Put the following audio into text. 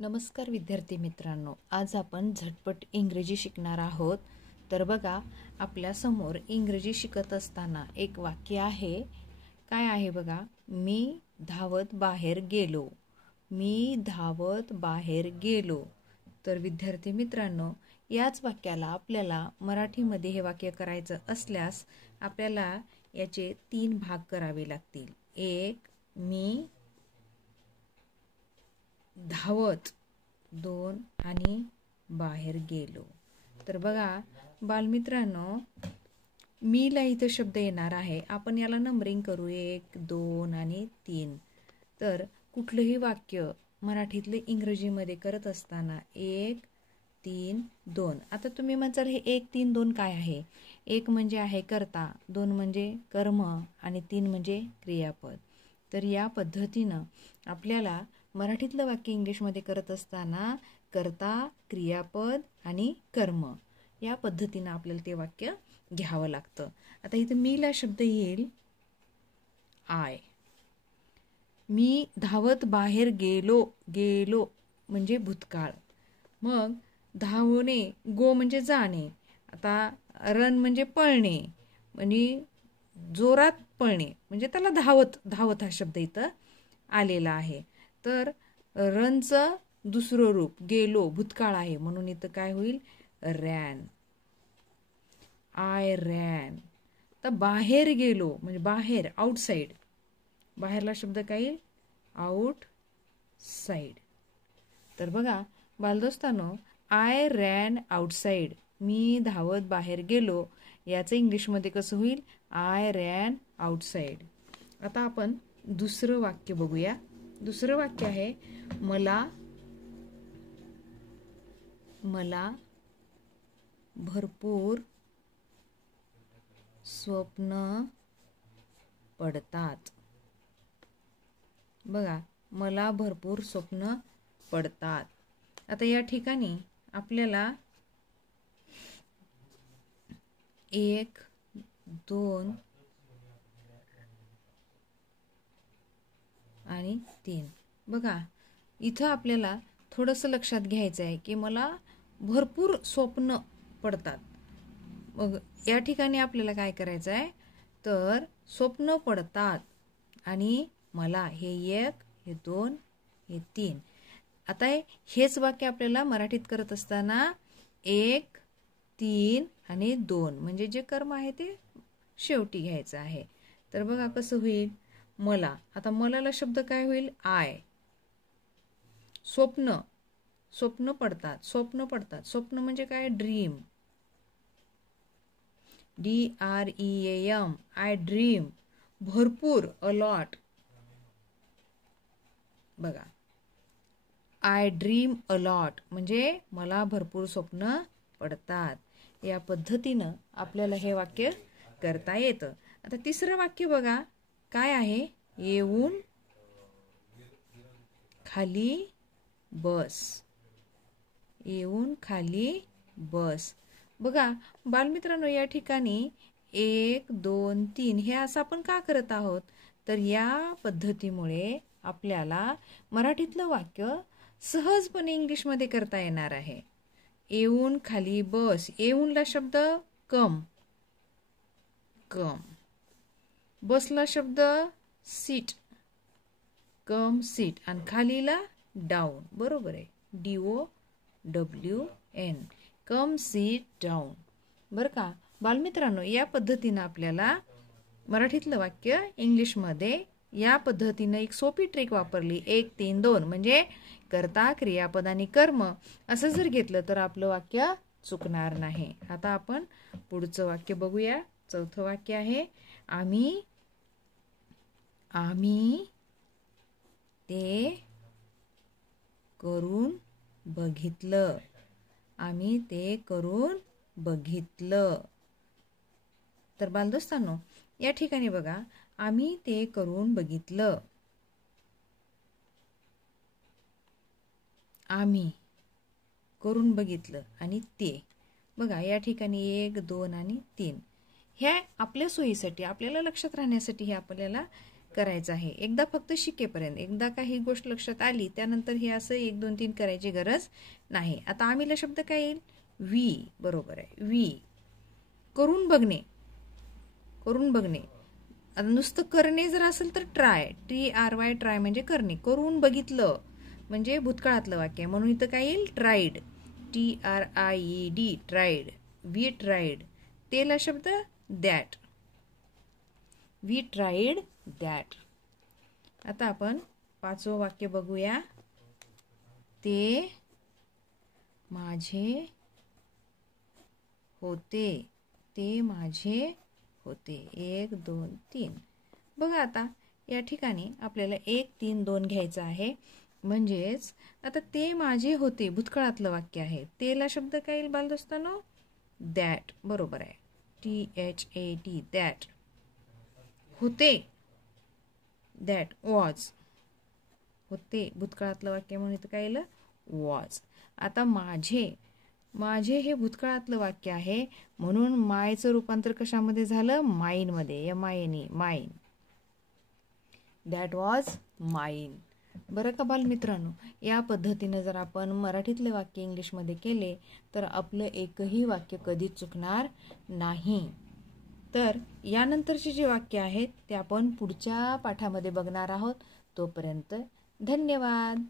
नमस्कार विद्यार्थी मित्रांनो, आज आपण झटपट इंग्रजी शिकणार आहोत. तर बघा, आपल्या समोर इंग्रजी शिकत असताना एक वाक्य आहे. काय आहे बघा? मी धावत बाहेर गेलो. मी धावत बाहेर गेलो. तर विद्यार्थी मित्रांनो, याच वाक्याला आपल्याला मराठीमध्ये हे वाक्य करायचं असल्यास आपल्याला याचे 3 भाग करावे लागतील. एक, मी धावत, 2 आणि बाहेर गेलो. तर बघा बालमित्रांनो, मीला इथं शब्द येणार आहे. आपण याला नंबरिंग करू, 1, 2 आणि 3. तर कुठलंही वाक्य मराठीतलं इंग्रजीमध्ये करत असताना 1, 3, 2. आता तुम्ही म्हणाल हे 1, 3, 2 काय आहे? 1 म्हणजे आहे कर्ता, 2 म्हणजे कर्म आणि 3 म्हणजे क्रियापद. तर या पद्धतीनं आपल्याला मराठीतलं वाक्य इंग्लिशमध्ये करत असताना कर्ता, क्रियापद आणि कर्म या पद्धतीनं आपल्याला ते वाक्य घ्यावं लागतं. आता इथं मीला शब्द येईल आय. मी धावत बाहेर गेलो. गेलो म्हणजे भूतकाळ. मग धावणे, गो म्हणजे जाणे. आता रन म्हणजे पळणे, म्हणजे जोरात पळणे, म्हणजे त्याला धावत धावत हा शब्द इथं आलेला आहे. तर रनचं दुसरं रूप गेलो भूतकाळ आहे, म्हणून इथं काय होईल? रॅन. I ran. तर बाहेर गेलो म्हणजे बाहेर, आउटसाइड. बाहेरला शब्द काय येईल? Out side. तर बघा बालदोस्तांनो, आय रॅन आउटसाइड. मी धावत बाहेर गेलो. याचं इंग्लिशमध्ये कसं होईल? I ran outside. आता आपण दुसरं वाक्य बघूया. दुसरं वाक्य आहे मला भरपूर स्वप्न पडतात. बघा, मला भरपूर स्वप्न पडतात. आता या ठिकाणी आपल्याला 1, 2 आणि 3. बघा, इथं आपल्याला थोडंसं लक्षात घ्यायचं आहे की मला भरपूर स्वप्न पडतात. मग या ठिकाणी आपल्याला काय करायचं आहे? तर स्वप्न पडतात आणि मला, हे 1, हे 2, हे 3. आता हेच वाक्य आपल्याला मराठीत करत असताना 1, 3 आणि 2 म्हणजे जे कर्म आहे ते शेवटी घ्यायचं आहे. तर बघा कसं होईल? मला. आता मलाला शब्द काय होईल? आय. स्वप्न, स्वप्न पडतात, स्वप्न पडतात. स्वप्न म्हणजे काय? ड्रीम. DREAM. I dream. भरपूर, अलॉट. बघा, आय ड्रीम अलॉट म्हणजे मला भरपूर स्वप्न पडतात. या पद्धतीनं आपल्याला हे वाक्य करता येतं. आता तिसरं वाक्य बघा काय आहे? येऊन खाली बस. येऊन खाली बस. बघा बालमित्रांनो, या ठिकाणी 1, 2, 3 हे असं आपण का करत आहोत? तर या पद्धतीमुळे आपल्याला मराठीतलं वाक्य सहजपणे इंग्लिशमध्ये करता येणार आहे. येऊन खाली बस. येऊनला शब्द कम. कम. बसला शब्द सीट. कम सीट. आणि खालीला डाऊन. बरोबर आहे, DOWN. कम सीट डाऊन. बरं का बालमित्रांनो, या पद्धतीनं आपल्याला मराठीतलं वाक्य इंग्लिशमध्ये या पद्धतीनं एक सोपी ट्रिक वापरली. 1, 3, 2 म्हणजे कर्ता, क्रियापद आणि कर्म असं जर घेतलं तर आपलं वाक्य चुकणार नाही. आता आपण पुढचं वाक्य बघूया. चौथं वाक्य आहे आम्ही ते करून बघितलं. आम्ही ते करून बघितलं. तर बालदोस्तांनो, या ठिकाणी बघा, आम्ही ते करून बघितलं. आम्ही करून बघितलं आणि ते. बघा या ठिकाणी 1, 2 आणि 3. ह्या आपल्या सोयीसाठी, आपल्याला लक्षात राहण्यासाठी हे आपल्याला करायचं आहे. एकदा फक्त शिकेपर्यंत. एकदा काही गोष्ट लक्षात आली त्यानंतर हे असं 1 2 3 करायची गरज नाही. आता आम्हीला शब्द काय येईल? वी. बरोबर आहे. वी. करून बघणे. करून बघणे. आता नुसतं करणे जर असेल तर ट्राय. TRY ट्राय म्हणजे करणे. करून बघितलं म्हणजे भूतकाळातलं वाक्य आहे. म्हणून इथं काय येईल? Tried. TRIED tried. We tried. तेला शब्द दॅट. We tried that. आता आपण 5वं वाक्य बघूया. ते माझे होते. ते माझे होते. 1 2 3. बघा आता या ठिकाणी आपल्याला 1 3 2 घ्यायचं आहे. म्हणजेच आता ते माझे होते भूतकाळातलं वाक्य आहे. तेला शब्द काय येईल बालदोस्तांनो? दॅट. बरोबर आहे. THAT that. होते. That was. होते भूतकाळातलं वाक्य म्हणून इथं काय येईल? वॉज. आता माझे. माझे हे भूतकाळातलं वाक्य आहे म्हणून मायचं रूपांतर कशामध्ये झालं? माईनमध्ये. MINE माईन. दॅट वॉज माईन. बरं का बालमित्रांनो, या पद्धतीनं जर आपण मराठीतले वाक्य इंग्लिशमध्ये केले तर आपलं एकही वाक्य कधीच चुकणार नाही. तर यानंतरची जी वाक्य आहेत ते आपण पुढच्या पाठामध्ये बघणार आहोत. तोपर्यंत धन्यवाद.